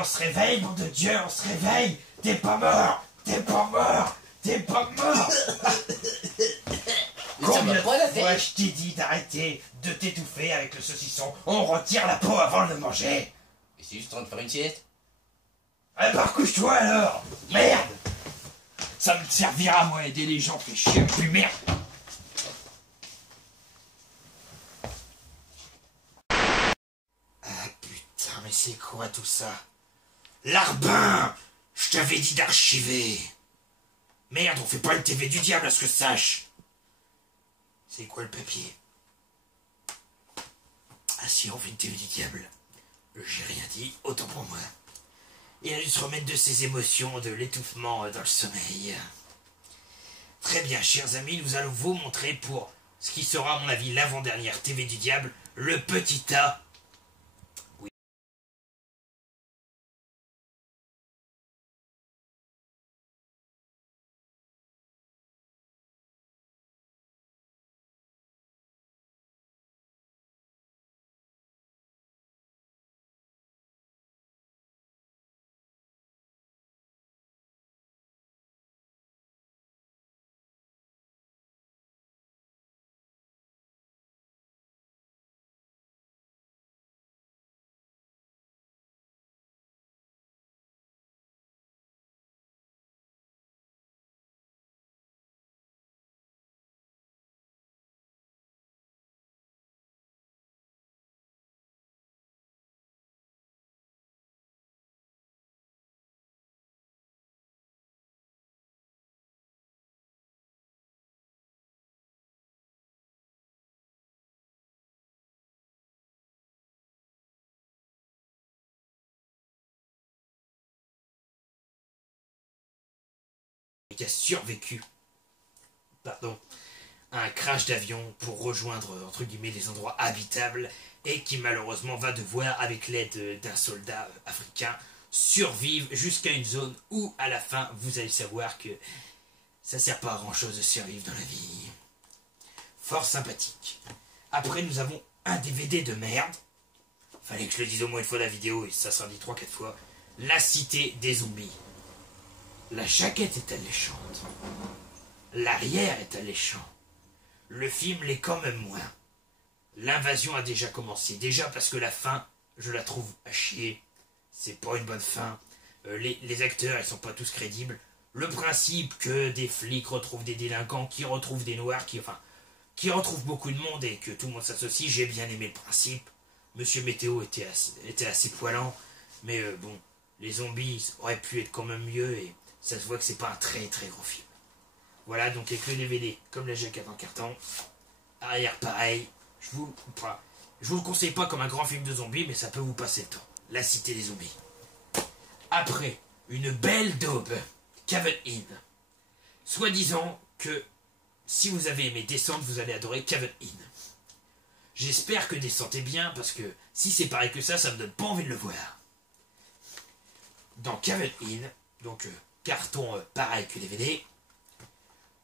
on se réveille, nom de Dieu, on se réveille. T'es pas mort. T'es pas mort. T'es pas mort. Combien de fois je t'ai dit d'arrêter de t'étouffer avec le saucisson? On retire la peau avant de le manger. Et c'est juste en train de faire une sieste? Eh ben, couche-toi alors. Merde. Ça me servira, moi, aider les gens, fais chier, puis merde. Ah putain, mais c'est quoi tout ça? Larbin, je t'avais dit d'archiver. Merde, on fait pas le TV du diable à ce que je sache. C'est quoi le papier? Ah si, on fait une TV du diable. J'ai rien dit, autant pour moi. Il a dû se remettre de ses émotions, de l'étouffement dans le sommeil. Très bien, chers amis, nous allons vous montrer pour ce qui sera, à mon avis, l'avant-dernière TV du diable, le petit tas. Oui. Qui a survécu, pardon, à un crash d'avion pour rejoindre, entre guillemets, des endroits habitables et qui malheureusement va devoir, avec l'aide d'un soldat africain, survivre jusqu'à une zone où, à la fin, vous allez savoir que ça sert pas à grand chose de survivre dans la vie. Fort sympathique. Après, nous avons un DVD de merde. Fallait que je le dise au moins une fois la vidéo et ça sera dit 3-4 fois. La cité des zombies. La jaquette est alléchante. L'arrière est alléchant. Le film l'est quand même moins. L'invasion a déjà commencé. Déjà parce que la fin, je la trouve à chier. C'est pas une bonne fin. Les acteurs, ils sont pas tous crédibles. Le principe que des flics retrouvent des délinquants, qui retrouvent des noirs, qui retrouvent beaucoup de monde et que tout le monde s'associe, j'ai bien aimé le principe. Monsieur Météo était assez poilant. Mais bon, les zombies auraient pu être quand même mieux et ça se voit que c'est pas un très très gros film. Voilà, donc avec le DVD, comme la jaquette en carton. Arrière pareil. Je vous le conseille pas comme un grand film de zombies, mais ça peut vous passer le temps. La cité des zombies. Après, une belle daube. Cave In. Soi-disant que si vous avez aimé Descente, vous allez adorer Cave In. J'espère que Descente est bien, parce que si c'est pareil que ça me donne pas envie de le voir. Dans Cave In, donc carton pareil que DVD,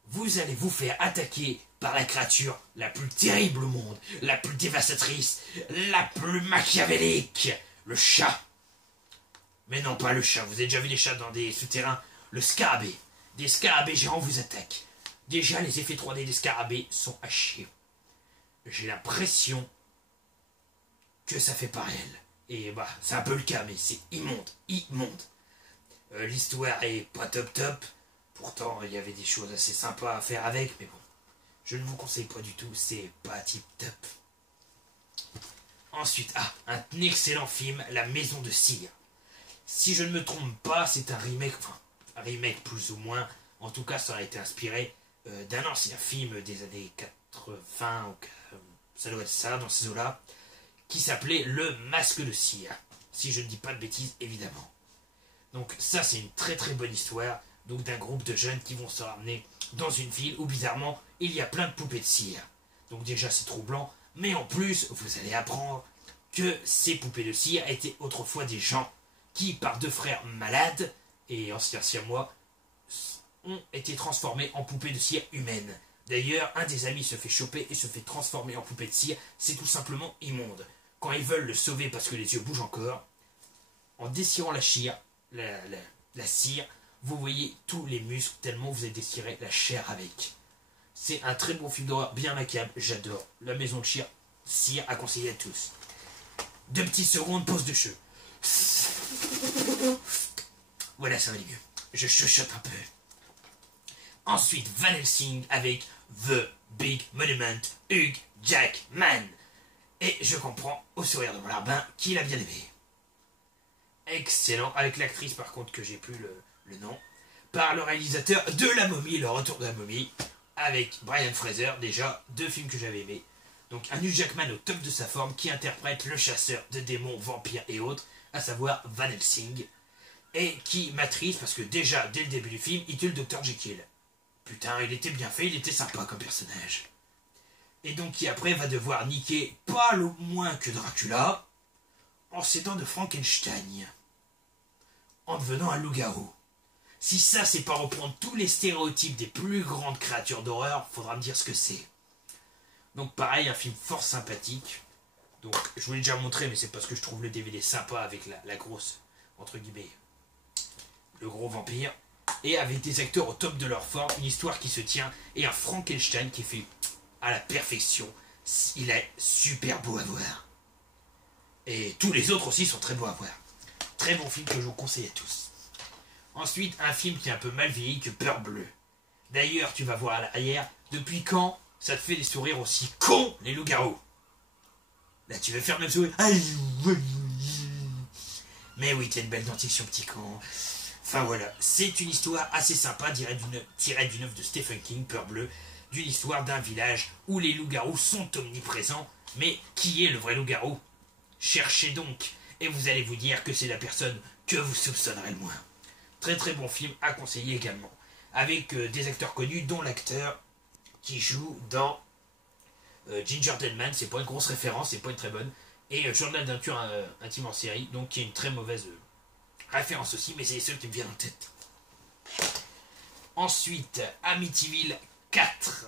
vous allez vous faire attaquer par la créature la plus terrible au monde, la plus dévastatrice, la plus machiavélique, le chat. Mais non, pas le chat, vous avez déjà vu les chats dans des souterrains. Le scarabée. Des scarabées géants vous attaquent. Déjà, les effets 3D des scarabées sont à chier. J'ai l'impression que ça fait pas réel. Et bah, c'est un peu le cas, mais c'est immonde, immonde. L'histoire est pas top top. Pourtant, il y avait des choses assez sympas à faire avec, mais bon. Je ne vous conseille pas du tout, c'est pas tip top. Ensuite, un excellent film, La Maison de Cire. Si je ne me trompe pas, c'est un remake, enfin, un remake plus ou moins. En tout cas, ça a été inspiré d'un ancien film des années 80, ça doit être ça, dans ces eaux-là, qui s'appelait Le Masque de Cire. Si je ne dis pas de bêtises, évidemment. Donc ça, c'est une très très bonne histoire, donc d'un groupe de jeunes qui vont se ramener dans une ville où, bizarrement, il y a plein de poupées de cire. Donc déjà, c'est troublant, mais en plus, vous allez apprendre que ces poupées de cire étaient autrefois des gens qui, par deux frères malades, et anciens siamois, ont été transformés en poupées de cire humaines. D'ailleurs, un des amis se fait choper et se fait transformer en poupée de cire, c'est tout simplement immonde. Quand ils veulent le sauver parce que les yeux bougent encore, en dessirant la cire, vous voyez tous les muscles tellement vous avez dessiré la chair avec. C'est un très bon film d'horreur, bien macabre, j'adore. La maison de cire à conseiller à tous. 2 petites secondes, pause de cheveux. Voilà, ça va aller mieux. Je chuchote un peu. Ensuite, Van Helsing avec The Big Monument, Hugh Jackman. Et je comprends, au sourire de mon larbin, qu'il a bien aimé. Excellent, avec l'actrice par contre que j'ai plus le nom, par le réalisateur de La Momie, le retour de la Momie, avec Brian Fraser, déjà, 2 films que j'avais aimés. Donc un Hugh Jackman au top de sa forme qui interprète le chasseur de démons, vampires et autres, à savoir Van Helsing, et qui m'attriste parce que déjà, dès le début du film, il tue le Dr Jekyll. Putain, il était bien fait, il était sympa comme personnage. Et donc qui après va devoir niquer pas le moins que Dracula, en s'aidant de Frankenstein, en devenant un loup-garou. Si ça c'est pas reprendre tous les stéréotypes des plus grandes créatures d'horreur, faudra me dire ce que c'est. Donc pareil, un film fort sympathique. Donc je vous l'ai déjà montré, mais c'est parce que je trouve le DVD sympa avec la grosse, entre guillemets, le gros vampire. Et avec des acteurs au top de leur forme, une histoire qui se tient, et un Frankenstein qui est fait à la perfection. Il est super beau à voir. Et tous les autres aussi sont très beaux à voir. Très bon film que je vous conseille à tous. Ensuite, un film qui est un peu mal vieilli que Peur Bleue. D'ailleurs, tu vas voir à l'arrière, depuis quand ça te fait des sourires aussi cons, les loups-garous? Là, tu veux faire le même sourire. Mais oui, t'as une belle dentition, petit con. Enfin voilà, c'est une histoire assez sympa, tirée d'une œuvre de Stephen King, Peur Bleue, d'une histoire d'un village où les loups-garous sont omniprésents. Mais qui est le vrai loup-garou? Cherchez donc, et vous allez vous dire que c'est la personne que vous soupçonnerez le moins. Très très bon film à conseiller également. Avec des acteurs connus, dont l'acteur qui joue dans Gingerman, c'est pas une grosse référence, c'est pas une très bonne. Et Journal d'un tueur intime en série, donc qui est une très mauvaise référence aussi, mais c'est les seuls qui me viennent en tête. Ensuite, Amityville 4.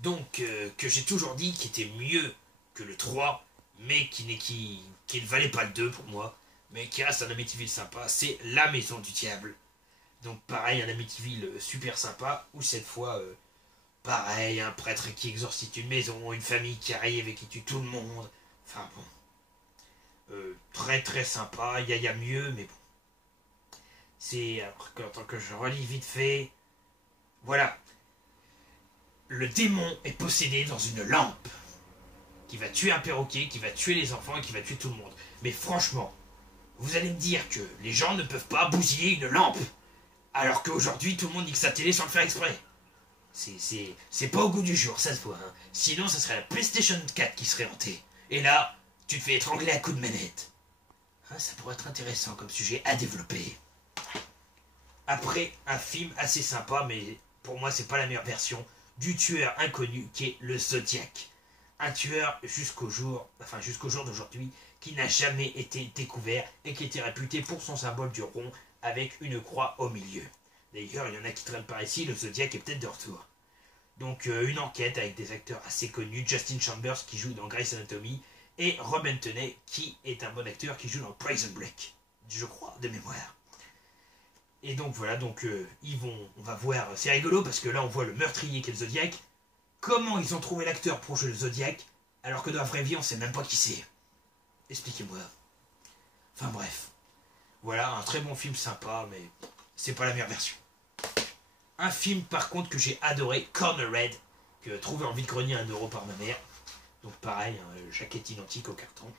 Donc, que j'ai toujours dit qui était mieux que le 3, mais qui ne valait pas le 2 pour moi, mais qui reste un Amityville sympa, c'est La Maison du Diable. Donc pareil, un Amityville super sympa, où cette fois, pareil, un prêtre qui exorcise une maison, une famille qui arrive et qui tue tout le monde. Enfin bon, très très sympa, il y a mieux, mais bon. C'est, en tant que je relis vite fait, voilà. Le démon est possédé dans une lampe, qui va tuer un perroquet, qui va tuer les enfants et qui va tuer tout le monde. Mais franchement, vous allez me dire que les gens ne peuvent pas bousiller une lampe, alors qu'aujourd'hui tout le monde nique sa télé sans le faire exprès. C'est pas au goût du jour, ça se voit. Hein. Sinon, ça serait la PlayStation 4 qui serait hantée. Et là, tu te fais étrangler à coups de manette. Hein, ça pourrait être intéressant comme sujet à développer. Après, un film assez sympa, mais pour moi, c'est pas la meilleure version, du tueur inconnu qui est le Zodiac. Un tueur jusqu'au jour d'aujourd'hui, qui n'a jamais été découvert et qui était réputé pour son symbole du rond avec une croix au milieu. D'ailleurs, il y en a qui traînent par ici, le Zodiac est peut-être de retour. Donc, une enquête avec des acteurs assez connus, Justin Chambers qui joue dans Grey's Anatomy, et Robin Tunney qui est un bon acteur qui joue dans Prison Break, je crois, de mémoire. Et donc voilà, on va voir, c'est rigolo parce que là on voit le meurtrier qui est le Zodiac. Comment ils ont trouvé l'acteur pour jouer le Zodiac alors que dans la vraie vie on sait même pas qui c'est? Expliquez-moi. Enfin bref. Voilà, un très bon film sympa, mais c'est pas la meilleure version. Un film par contre que j'ai adoré, Corner Red, que trouvé en vide-grenier à 1€ par ma mère. Donc pareil, jaquette identique au carton.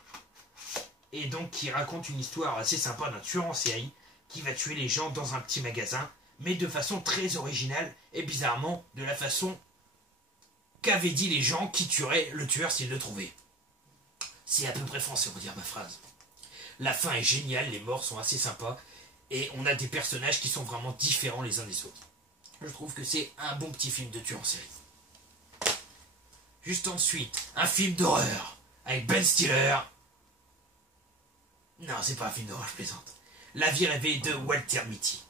Et donc qui raconte une histoire assez sympa d'un tueur en série qui va tuer les gens dans un petit magasin, mais de façon très originale, et bizarrement, de la façon qu'avaient dit les gens qui tueraient le tueur s'ils le trouvaient. C'est à peu près français, on va dire ma phrase. La fin est géniale, les morts sont assez sympas, et on a des personnages qui sont vraiment différents les uns des autres. Je trouve que c'est un bon petit film de tueur en série. Juste ensuite, un film d'horreur, avec Ben Stiller. Non, c'est pas un film d'horreur, je plaisante. La vie rêvée de Walter Mitty.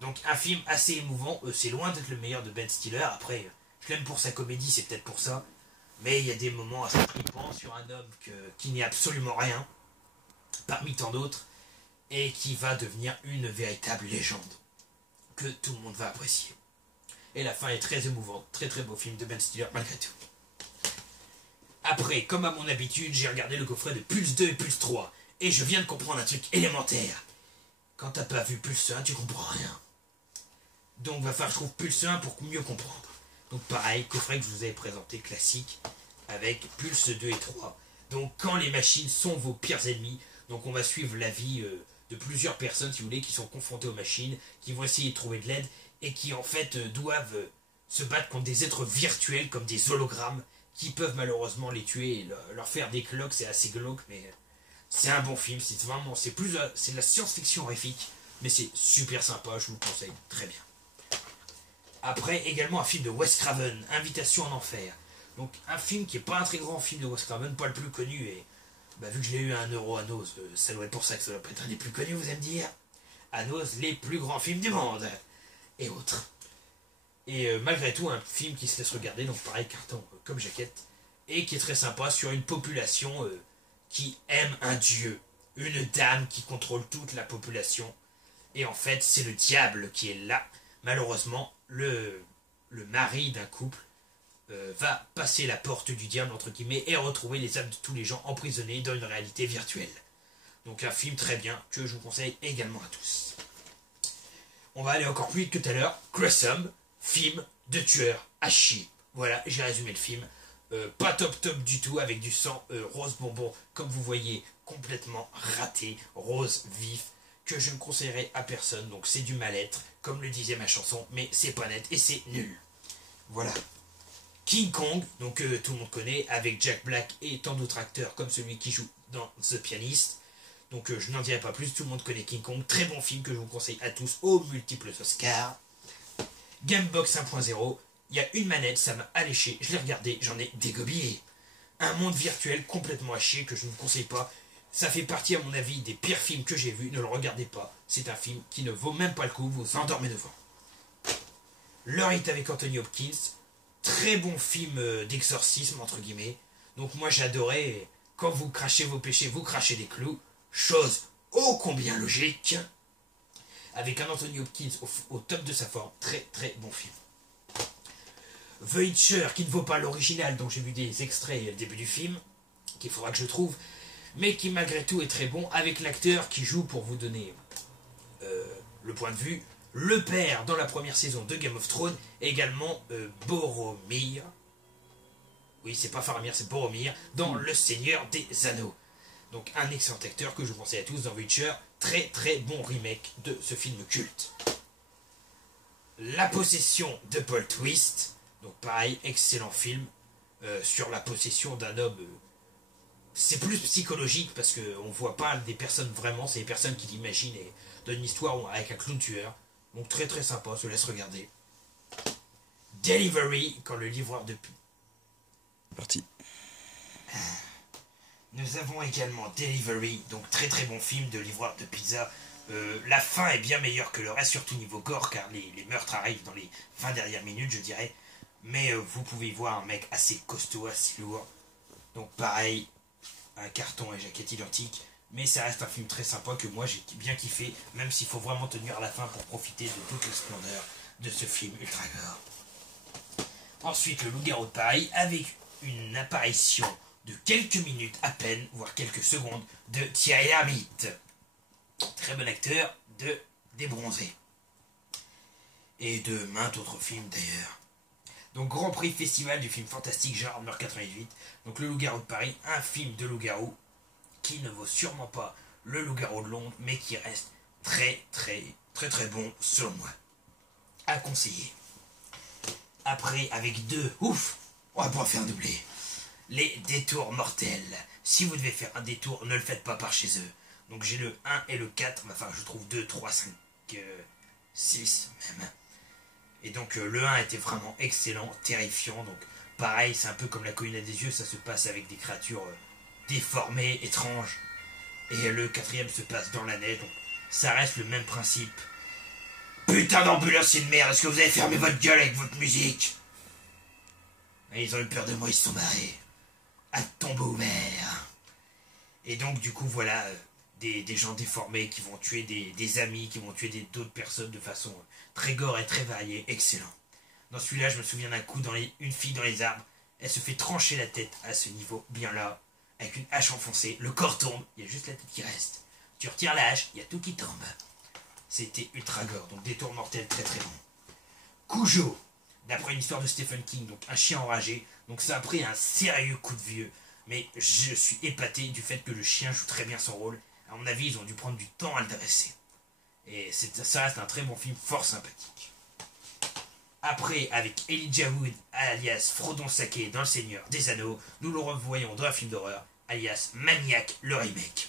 Donc un film assez émouvant, c'est loin d'être le meilleur de Ben Stiller, après je l'aime pour sa comédie, c'est peut-être pour ça, mais il y a des moments assez trippants sur un homme qui n'est absolument rien, parmi tant d'autres, et qui va devenir une véritable légende que tout le monde va apprécier. Et la fin est très émouvante, très très beau film de Ben Stiller malgré tout. Après, comme à mon habitude, j'ai regardé le coffret de Pulse 2 et Pulse 3, et je viens de comprendre un truc élémentaire. Quand t'as pas vu Pulse 1, tu comprends rien. Donc va falloir que je trouve Pulse 1 pour mieux comprendre. Donc pareil, coffret que je vous avais présenté, classique, avec Pulse 2 et 3. Donc quand les machines sont vos pires ennemis, donc on va suivre la vie de plusieurs personnes, si vous voulez, qui sont confrontées aux machines, qui vont essayer de trouver de l'aide, et qui en fait doivent se battre contre des êtres virtuels comme des hologrammes, qui peuvent malheureusement les tuer et leur faire des cloques. C'est assez glauque, mais c'est un bon film. C'est vraiment, c'est de la science-fiction horrifique, mais c'est super sympa, je vous le conseille très bien. Après, également un film de Wes Craven, Invitation en enfer. Donc un film qui n'est pas un très grand film de Wes Craven, pas le plus connu, et vu que je l'ai eu à 1 € à Nose, ça doit être pour ça que ça doit pas être un des plus connus, vous allez me dire. À Nose, les plus grands films du monde, et autres. Et malgré tout, un film qui se laisse regarder, donc pareil, carton comme jaquette, et qui est très sympa sur une population qui aime un dieu, une dame qui contrôle toute la population. Et en fait, c'est le diable qui est là. Malheureusement, le mari d'un couple va passer la porte du diable, entre guillemets, et retrouver les âmes de tous les gens emprisonnés dans une réalité virtuelle. Donc un film très bien, que je vous conseille également à tous. On va aller encore plus vite que tout à l'heure. Gruesome, film de tueur à chier. Voilà, j'ai résumé le film. Pas top du tout, avec du sang rose bonbon, comme vous voyez, complètement raté, rose vif, que je ne conseillerais à personne. Donc c'est du mal-être, comme le disait ma chanson, mais c'est pas net et c'est nul. Voilà. King Kong, donc tout le monde connaît, avec Jack Black et tant d'autres acteurs comme celui qui joue dans The Pianist. Donc je n'en dirai pas plus, tout le monde connaît King Kong. Très bon film que je vous conseille à tous, aux multiples Oscars. Gamebox 1.0, il y a une manette, ça m'a alléché, je l'ai regardé, j'en ai dégobillé. Un monde virtuel complètement à chier que je ne vous conseille pas. Ça fait partie à mon avis des pires films que j'ai vus, ne le regardez pas. C'est un film qui ne vaut même pas le coup, vous vous endormez devant. Leur hit avec Anthony Hopkins, très bon film d'exorcisme entre guillemets. Donc moi j'adorais, quand vous crachez vos péchés, vous crachez des clous. Chose ô combien logique. Avec un Anthony Hopkins au top de sa forme, très très bon film. The Hitcher, qui ne vaut pas l'original, dont j'ai vu des extraits au début du film, qu'il faudra que je trouve, mais qui malgré tout est très bon, avec l'acteur qui joue, pour vous donner le point de vue, le père dans la première saison de Game of Thrones, également Boromir. Oui, c'est pas Faramir, c'est Boromir, dans Le Seigneur des Anneaux. Donc un excellent acteur que je vous conseille à tous dans The Witcher, très très bon remake de ce film culte. La possession de Paul Twist, donc pareil, excellent film sur la possession d'un homme. C'est plus psychologique parce qu'on voit pas des personnes vraiment, c'est des personnes qui l'imaginent et dans une histoire avec un clown tueur. Donc très très sympa, je laisse regarder. Delivery, quand le livreur de... Parti. Nous avons également Delivery, donc très très bon film de livreur de pizza. La fin est bien meilleure que le reste, surtout niveau gore, car les meurtres arrivent dans les 20 dernières minutes, je dirais. Mais vous pouvez y voir un mec assez costaud, assez lourd. Donc pareil, un carton et jaquette identique. Mais ça reste un film très sympa que moi j'ai bien kiffé, même s'il faut vraiment tenir à la fin pour profiter de toute la splendeur de ce film ultra gore. Ensuite, le loup-garou de Paris, avec une apparition de quelques minutes à peine, voire quelques secondes, de Thierry Lhermitte. Très bon acteur de Des Bronzés. Et de maints autres films d'ailleurs. Donc Grand Prix Festival du film fantastique genre 88. Donc Le Loup-garou de Paris, un film de loup-garou qui ne vaut sûrement pas Le Loup-garou de Londres, mais qui reste très très très très bon selon moi. À conseiller. Après, avec deux, ouf, on va pouvoir faire doubler. Les détours mortels. Si vous devez faire un détour, ne le faites pas par chez eux. Donc j'ai le 1 et le 4, enfin je trouve 2, 3, 5, 6 même. Et donc le 1 était vraiment excellent, terrifiant. Donc pareil, c'est un peu comme La Colline à des yeux, ça se passe avec des créatures déformées, étranges. Et le 4e se passe dans la neige, donc ça reste le même principe. Putain d'ambulancier de merde, est-ce que vous avez fermé votre gueule avec votre musique? Et ils ont eu peur de moi, ils se sont barrés. À tombeau ouvert. Et donc du coup voilà, des gens déformés qui vont tuer des amis, qui vont tuer d'autres personnes de façon très gore et très variée. Excellent. Dans celui-là, je me souviens d'un coup une fille dans les arbres. Elle se fait trancher la tête à ce niveau, bien là, avec une hache enfoncée. Le corps tombe, il y a juste la tête qui reste. Tu retires la hache, il y a tout qui tombe. C'était ultra gore, donc des tours mortels très très bons. Cujo, d'après une histoire de Stephen King, donc un chien enragé. Donc ça a pris un sérieux coup de vieux. Mais je suis épaté du fait que le chien joue très bien son rôle. À mon avis, ils ont dû prendre du temps à le dresser. Et ça reste un très bon film, fort sympathique. Après, avec Elijah Wood, alias Frodon Sake dans Le Seigneur des Anneaux, nous le revoyons dans un film d'horreur, alias Maniac, le remake.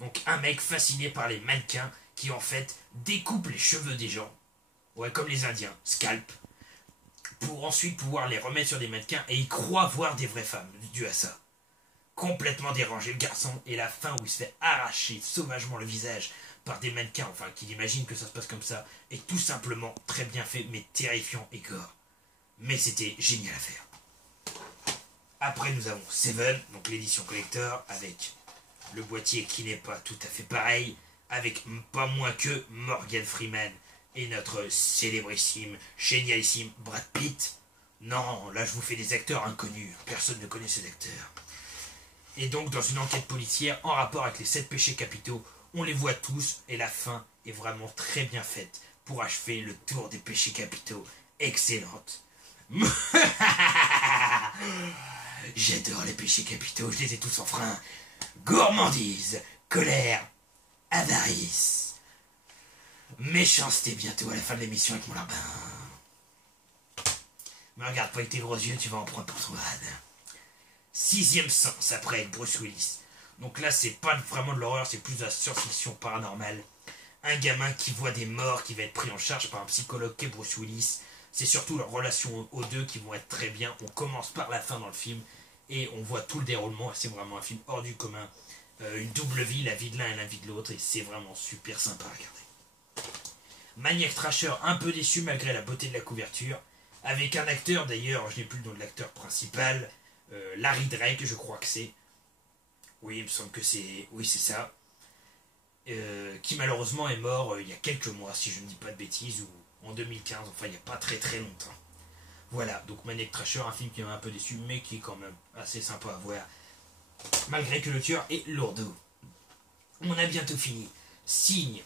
Donc un mec fasciné par les mannequins qui en fait découpent les cheveux des gens, ouais, comme les Indiens, scalp, pour ensuite pouvoir les remettre sur des mannequins, et il croit voir des vraies femmes dû à ça. Complètement dérangé le garçon, et la fin où il se fait arracher sauvagement le visage par des mannequins, enfin qu'il imagine que ça se passe comme ça, est tout simplement très bien fait, mais terrifiant et gore. Mais c'était génial à faire. Après nous avons Seven, donc l'édition collector, avec le boîtier qui n'est pas tout à fait pareil, avec pas moins que Morgan Freeman et notre célébrissime, génialissime Brad Pitt. Non, là je vous fais des acteurs inconnus, personne ne connaît ces acteurs. Et donc dans une enquête policière en rapport avec les 7 péchés capitaux, on les voit tous et la fin est vraiment très bien faite pour achever le tour des péchés capitaux. Excellente. J'adore les péchés capitaux, je les ai tous en frein. Gourmandise, colère, avarice, méchanceté bientôt à la fin de l'émission avec mon larbin. Me regarde pas avec tes gros yeux, tu vas en prendre pour ton grade. 6e sens après avec Bruce Willis. Donc là c'est pas vraiment de l'horreur, c'est plus de la science-fiction paranormale. Un gamin qui voit des morts, qui va être pris en charge par un psychologue qu'est Bruce Willis. C'est surtout leur relation aux deux qui vont être très bien. On commence par la fin dans le film et on voit tout le déroulement. C'est vraiment un film hors du commun. Une double vie, la vie de l'un et la vie de l'autre, et c'est vraiment super sympa à regarder. Maniac Trasher, un peu déçu malgré la beauté de la couverture, avec un acteur d'ailleurs, je n'ai plus le nom de l'acteur principal, Larry Drake, je crois que c'est. Oui, il me semble que c'est. Oui, c'est ça. Qui malheureusement est mort il y a quelques mois, si je ne dis pas de bêtises, ou en 2015, enfin il n'y a pas très très longtemps. Voilà, donc Maniac Trasher, un film qui m'a un peu déçu, mais qui est quand même assez sympa à voir, malgré que le tueur est lourdeau. On a bientôt fini. Signe,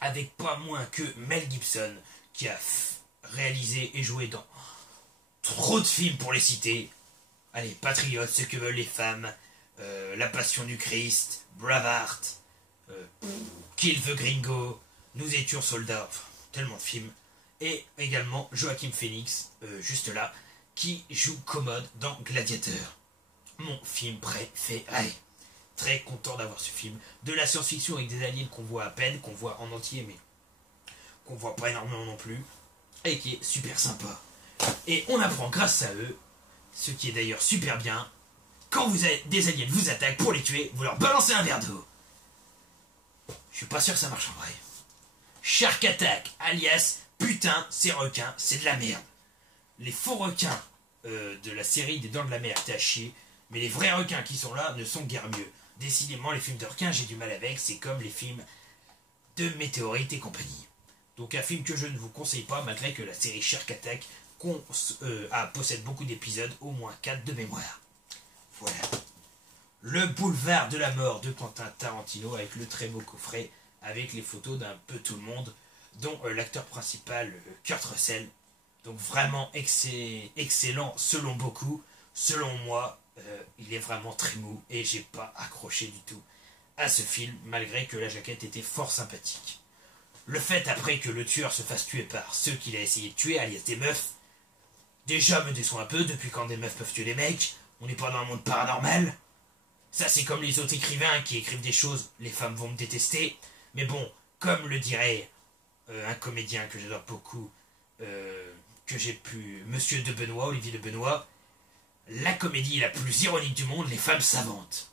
avec pas moins que Mel Gibson, qui a réalisé et joué dans trop de films pour les citer. Allez, Patriote, Ce que veulent les femmes, La Passion du Christ, Braveheart, Kill the Gringo, Nous étions soldats, tellement de films. Et également Joaquin Phoenix, juste là, qui joue Commode dans Gladiateur. Mon film préféré. Très content d'avoir ce film. De la science-fiction avec des aliens qu'on voit à peine, qu'on voit en entier, mais qu'on voit pas énormément non plus. Et qui est super sympa. Et on apprend grâce à eux, ce qui est d'ailleurs super bien, quand des aliens vous attaquent pour les tuer, vous leur balancez un verre d'eau. Je suis pas sûr que ça marche en vrai. Shark Attack, alias putain, ces requins, c'est de la merde. Les faux requins de la série des Dents de la Mer étaient à chier, mais les vrais requins qui sont là ne sont guère mieux. Décidément, les films de requins, j'ai du mal avec, c'est comme les films de météorites et compagnie. Donc un film que je ne vous conseille pas, malgré que la série Shark Attack possède beaucoup d'épisodes, au moins 4 de mémoire. Voilà. Le boulevard de la mort de Quentin Tarantino, avec le très beau coffret, avec les photos d'un peu tout le monde, dont l'acteur principal, Kurt Russell. Donc vraiment excellent selon beaucoup. Selon moi, il est vraiment très mou et j'ai pas accroché du tout à ce film, malgré que la jaquette était fort sympathique. Le fait après que le tueur se fasse tuer par ceux qu'il a essayé de tuer, alias des meufs, déjà me déçoit un peu. Depuis quand des meufs peuvent tuer des mecs? On n'est pas dans un monde paranormal. Ça c'est comme les autres écrivains qui écrivent des choses, les femmes vont me détester. Mais bon, comme le dirait un comédien que j'adore beaucoup, Monsieur de Benoît, Olivier de Benoît, la comédie la plus ironique du monde, les femmes savantes.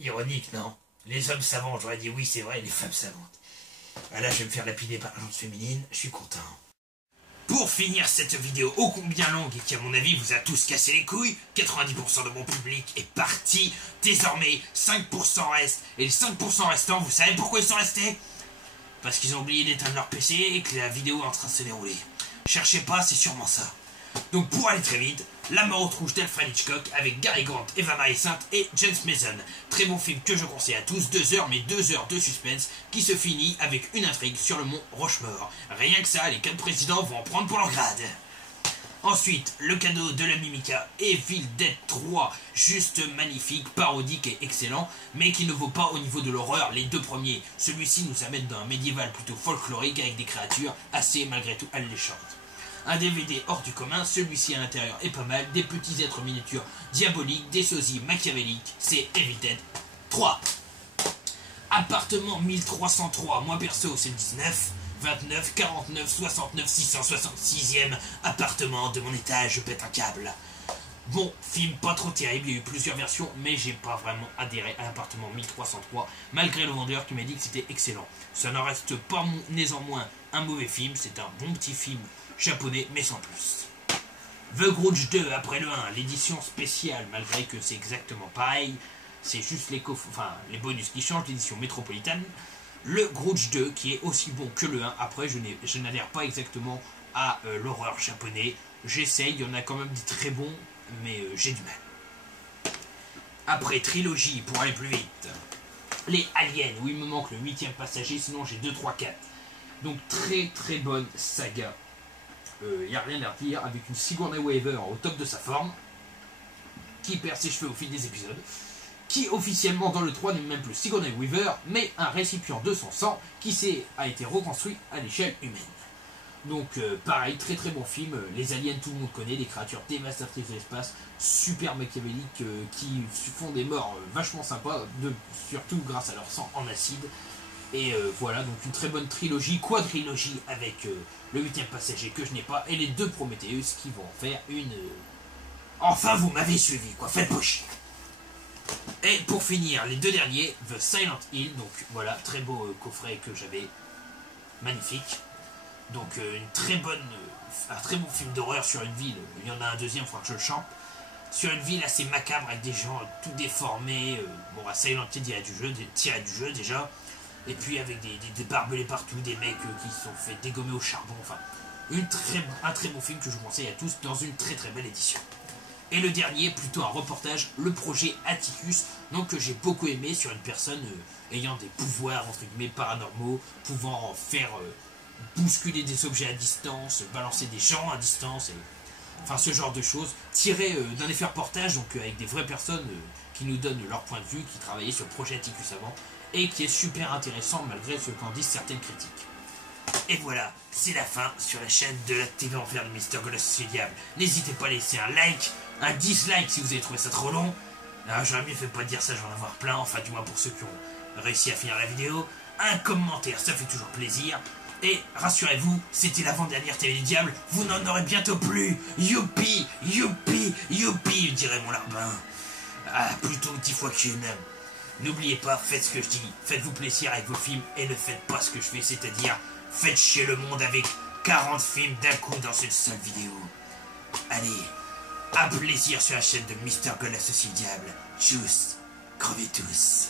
Ironique, non? Les hommes savants, j'aurais dit oui, c'est vrai, les femmes savantes. Ah là, je vais me faire lapider par la gente féminine, je suis content. Pour finir cette vidéo ô combien longue et qui à mon avis vous a tous cassé les couilles, 90% de mon public est parti, désormais 5% restent, et les 5% restants, vous savez pourquoi ils sont restés? Parce qu'ils ont oublié d'éteindre leur PC et que la vidéo est en train de se dérouler. Cherchez pas, c'est sûrement ça. Donc pour aller très vite, La mort aux rouge d'Alfred Hitchcock avec Gary Grant, Eva Marie Saint et James Mason. Très bon film que je conseille à tous, 2 heures mais 2 heures de suspense qui se finit avec une intrigue sur le mont Rochemort. Rien que ça, les 4 présidents vont en prendre pour leur grade. Ensuite, le cadeau de la Mimica, Evil Dead 3, juste magnifique, parodique et excellent, mais qui ne vaut pas au niveau de l'horreur les 2 premiers. Celui-ci nous amène dans un médiéval plutôt folklorique avec des créatures assez malgré tout alléchantes. Un DVD hors du commun, celui-ci à l'intérieur est pas mal, des petits êtres miniatures diaboliques, des sosies machiavéliques, c'est Evil Dead 3. Appartement 1303, moi perso c'est le 19, 29, 49, 69, 666e appartement de mon étage, je pète un câble. Bon, film pas trop terrible, il y a eu plusieurs versions, mais j'ai pas vraiment adhéré à l'appartement 1303, malgré le vendeur qui m'a dit que c'était excellent. Ça n'en reste pas néanmoins un mauvais film, c'est un bon petit film japonais, mais sans plus. The Grudge 2, après le 1, l'édition spéciale, malgré que c'est exactement pareil, c'est juste les bonus qui changent, l'édition métropolitaine. Le Grudge 2, qui est aussi bon que le 1, après je n'adhère pas exactement à l'horreur japonais. J'essaye, il y en a quand même des très bons, mais j'ai du mal. Après trilogie, pour aller plus vite, les Aliens, où il me manque le 8e passager, sinon j'ai 2, 3, 4. Donc très très bonne saga. Il n'y a rien à dire, avec une Sigourney Weaver au top de sa forme, qui perd ses cheveux au fil des épisodes, qui officiellement dans le 3 n'est même plus Sigourney Weaver, mais un récipient de son sang qui a été reconstruit à l'échelle humaine. Donc pareil, très très bon film, les aliens tout le monde connaît, des créatures dévastatrices de l'espace, super machiavéliques, qui font des morts vachement sympas, surtout grâce à leur sang en acide. Et voilà, donc une très bonne trilogie, quadrilogie avec le 8e passager que je n'ai pas, et les 2 Prometheus qui vont en faire une... Enfin vous m'avez suivi, quoi, faites pas chier. Et pour finir, les 2 derniers, The Silent Hill, donc voilà, très beau coffret que j'avais, magnifique. Donc un très bon film d'horreur sur une ville, il y en a un deuxième, il faudra que je le chante. Sur une ville assez macabre avec des gens tout déformés, bon bah Silent Hill tiré du jeu déjà. Et puis avec des barbelés partout, des mecs qui se sont fait dégommer au charbon, enfin un très bon film que je vous conseille à tous dans une très très belle édition. Et le dernier, plutôt un reportage, le projet Atticus, donc que j'ai beaucoup aimé sur une personne ayant des pouvoirs entre guillemets paranormaux, pouvant faire bousculer des objets à distance, balancer des gens à distance, enfin ce genre de choses, tiré d'un effet reportage, donc avec des vraies personnes qui nous donnent leur point de vue, qui travaillaient sur le projet Atticus avant, et qui est super intéressant malgré ce qu'en disent certaines critiques. Et voilà, c'est la fin sur la chaîne de la TV Enfer de Mr. Golas Diable. N'hésitez pas à laisser un like, un dislike si vous avez trouvé ça trop long. J'aurais mieux fait pas dire ça, j'en ai avoir plein, enfin du moins pour ceux qui ont réussi à finir la vidéo. Un commentaire, ça fait toujours plaisir. Et rassurez-vous, c'était l'avant-dernière TV du Diable, vous n'en aurez bientôt plus. Youpi, youpi, youpi, dirait mon larbin. Plutôt 10 fois que une. N'oubliez pas, faites ce que je dis, faites-vous plaisir avec vos films et ne faites pas ce que je fais, c'est-à-dire faites chier le monde avec 40 films d'un coup dans une seule vidéo. Allez, à plaisir sur la chaîne de Mr. God l'associé diable. Tchuss, crevez tous.